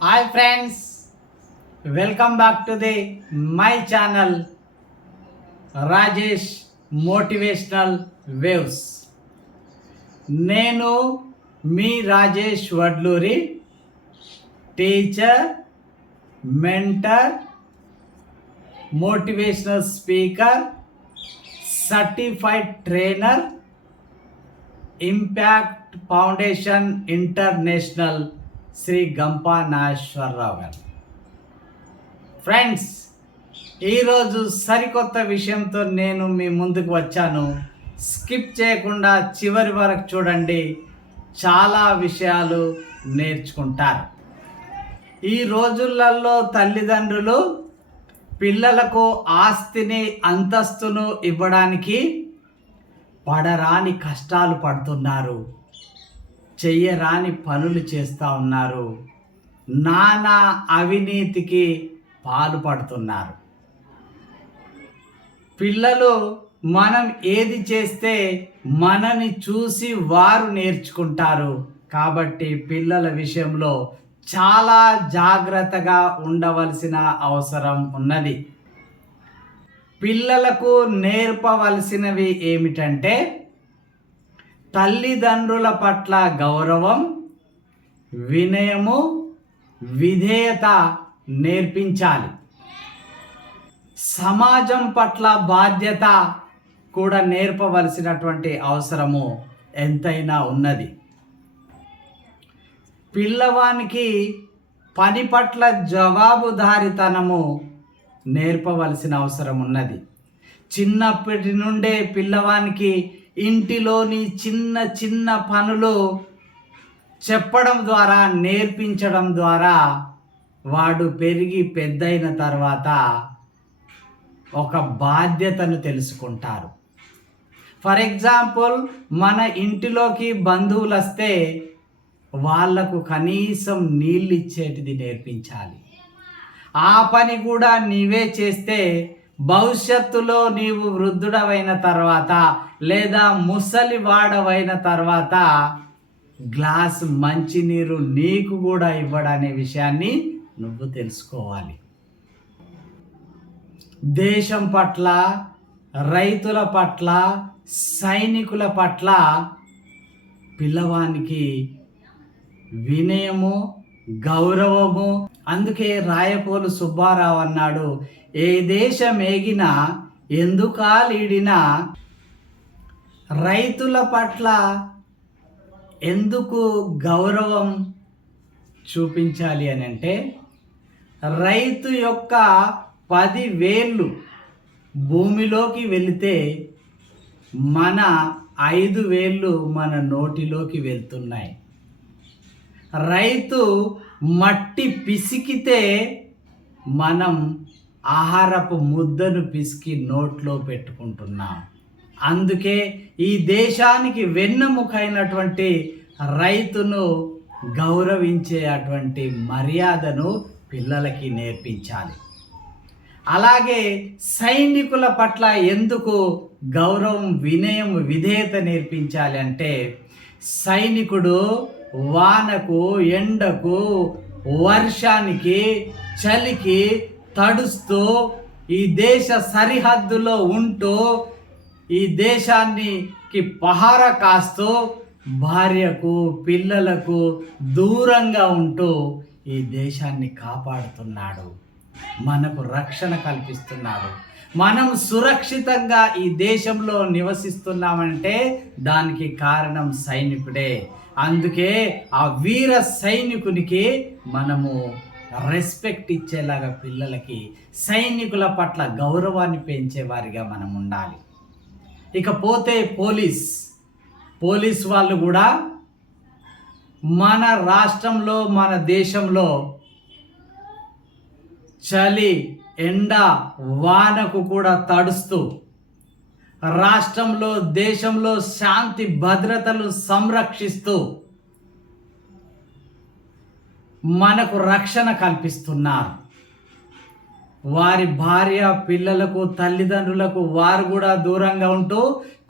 Hi friends, welcome back to my channel Rajesh Motivational Waves. నేను మీ Rajesh Vadluri, teacher, mentor, motivational speaker, certified trainer, Impact Foundation International Shri Gampa Nageswara Rao గారు. Friends, ఈరోజు సరికొత్త విషయంతో నేను మీ ముందుకు వచ్చాను. స్కిప్ చేయకుండా చివరి వరకు చూడండి, చాలా విషయాలు నేర్చుకుంటారు. ఈ రోజులలో తల్లిదండ్రులు పిల్లలకు ఆస్తిని, అంతస్తును ఇవ్వడానికి పడరాని కష్టాలు పడుతున్నారు, చెయ్యరాని పనులు చేస్తూ ఉన్నారు, నానా అవినీతికి పాల్పడుతున్నారు. పిల్లలు మనం ఏది చేస్తే మనని చూసి వారు నేర్చుకుంటారు. కాబట్టి పిల్లల విషయంలో చాలా జాగ్రత్తగా ఉండవలసిన అవసరం ఉన్నది. పిల్లలకు నేర్పవలసినవి ఏమిటంటే తల్లిదండ్రుల పట్ల గౌరవం, వినయము, విధేయత నేర్పించాలి. సమాజం పట్ల బాధ్యత కూడా నేర్పవలసినటువంటి అవసరము ఎంతైనా ఉన్నది. పిల్లవానికి పని పట్ల జవాబుదారీతనము నేర్పవలసిన అవసరం ఉన్నది. చిన్నప్పటి నుండే పిల్లవానికి ఇంటిలోని చిన్న చిన్న పనులు చెప్పడం ద్వారా, నేర్పించడం ద్వారా వాడు పెరిగి పెద్దయిన తర్వాత ఒక బాధ్యతను తెలుసుకుంటారు. ఫర్ ఎగ్జాంపుల్, మన ఇంటిలోకి బంధువులు వస్తే వాళ్లకు కనీసం నీళ్ళు ఇచ్చేటిది నేర్పించాలి. ఆ పని కూడా నీవే చేస్తే భవిష్యత్తులో నీవు వృద్ధుడవైన తర్వాత లేదా ముసలివాడవైన తర్వాత గ్లాస్ మంచినీరు నీకు కూడా ఇవ్వడనే విషయాన్ని నువ్వు తెలుసుకోవాలి. దేశం పట్ల, రైతుల పట్ల, సైనికుల పట్ల పిల్లవానికి వినయము, గౌరవము. అందుకే రాయపోలు సుబ్బారావు అన్నాడు, ఏ దేశం ఏగినా ఎందుకాలీడినా రైతుల పట్ల ఎందుకు గౌరవం చూపించాలి అని అంటే, రైతు యొక్క 10 వేళ్ళు భూమిలోకి వెళితే మన 5 వేళ్ళు మన నోటిలోకి వెళ్తున్నాయి. రైతు మట్టి పిసికితే మనం ఆహారపు ముద్దను పిసికి నోట్లో పెట్టుకుంటున్నాం. అందుకే ఈ దేశానికి వెన్నెముకైనటువంటి రైతును గౌరవించే అటువంటి మర్యాదను పిల్లలకి నేర్పించాలి. అలాగే సైనికుల పట్ల ఎందుకు గౌరవం, వినయం, విధేయత నేర్పించాలి అంటే, సైనికుడు వానకు, ఎండకు, వర్షానికి, చలికి తడుస్తూ ఈ దేశ సరిహద్దులో ఉంటూ ఈ దేశానికి పహారా కాస్తూ భార్యకు, పిల్లలకు దూరంగా ఉంటూ ఈ దేశాన్ని కాపాడుతున్నాడు, మనకు రక్షణ కల్పిస్తున్నాడు. మనం సురక్షితంగా ఈ దేశంలో నివసిస్తున్నామంటే దానికి కారణం సైనికుడే. అందుకే ఆ వీర సైనికునికి మనము రెస్పెక్ట్ ఇచ్చేలాగా పిల్లలకి సైనికుల పట్ల గౌరవాన్ని పెంచేవారిగా మనం ఉండాలి. ఇకపోతే పోలీస్ వాళ్ళు కూడా మన రాష్ట్రంలో, మన దేశంలో చలి, ఎండ, వానకు కూడా తడుస్తూ రాష్ట్రంలో, దేశంలో శాంతి భద్రతలు సంరక్షిస్తూ మనకు రక్షణ కల్పిస్తున్నారు. వారి భార్య, పిల్లలకు, తల్లిదండ్రులకు వారు కూడా దూరంగా ఉంటూ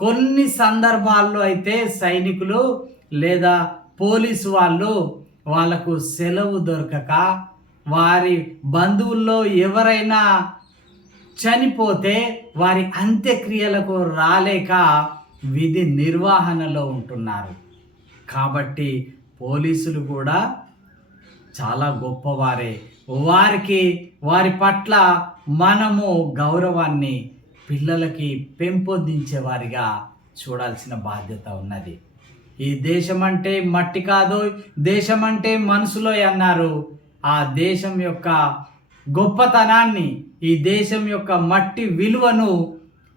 కొన్ని సందర్భాల్లో అయితే సైనికులు లేదా పోలీసు వాళ్ళు వాళ్ళకు సెలవు దొరకక, వారి బంధువుల్లో ఎవరైనా చనిపోతే వారి అంత్యక్రియలకు రాలేక విధి నిర్వహణలో ఉంటున్నారు. కాబట్టి పోలీసులు కూడా చాలా గొప్పవారే. వారి పట్ల మనము గౌరవాన్ని పిల్లలకి పెంపొందించే వారిగా చూడాల్సిన బాధ్యత ఉన్నది. ఈ దేశం అంటే మట్టి కాదు, దేశం అంటే మనుషులో అన్నారు. ఆ దేశం యొక్క గొప్పతనాన్ని, ఈ దేశం యొక్క మట్టి విలువను,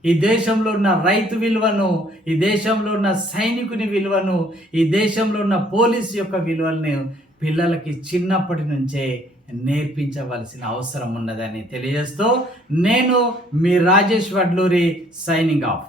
ఈ దేశంలో ఉన్న రైతు విలువను, ఈ దేశంలో ఉన్న సైనికుని విలువను, ఈ దేశంలో ఉన్న పోలీసు యొక్క విలువలను పిల్లలకి చిన్నప్పటి నుంచే నేర్పించవలసిన అవసరం ఉన్నదని తెలియజేస్తూ నేను మీ రాజేష్ వడ్లూరి సైనింగ్ ఆఫ్.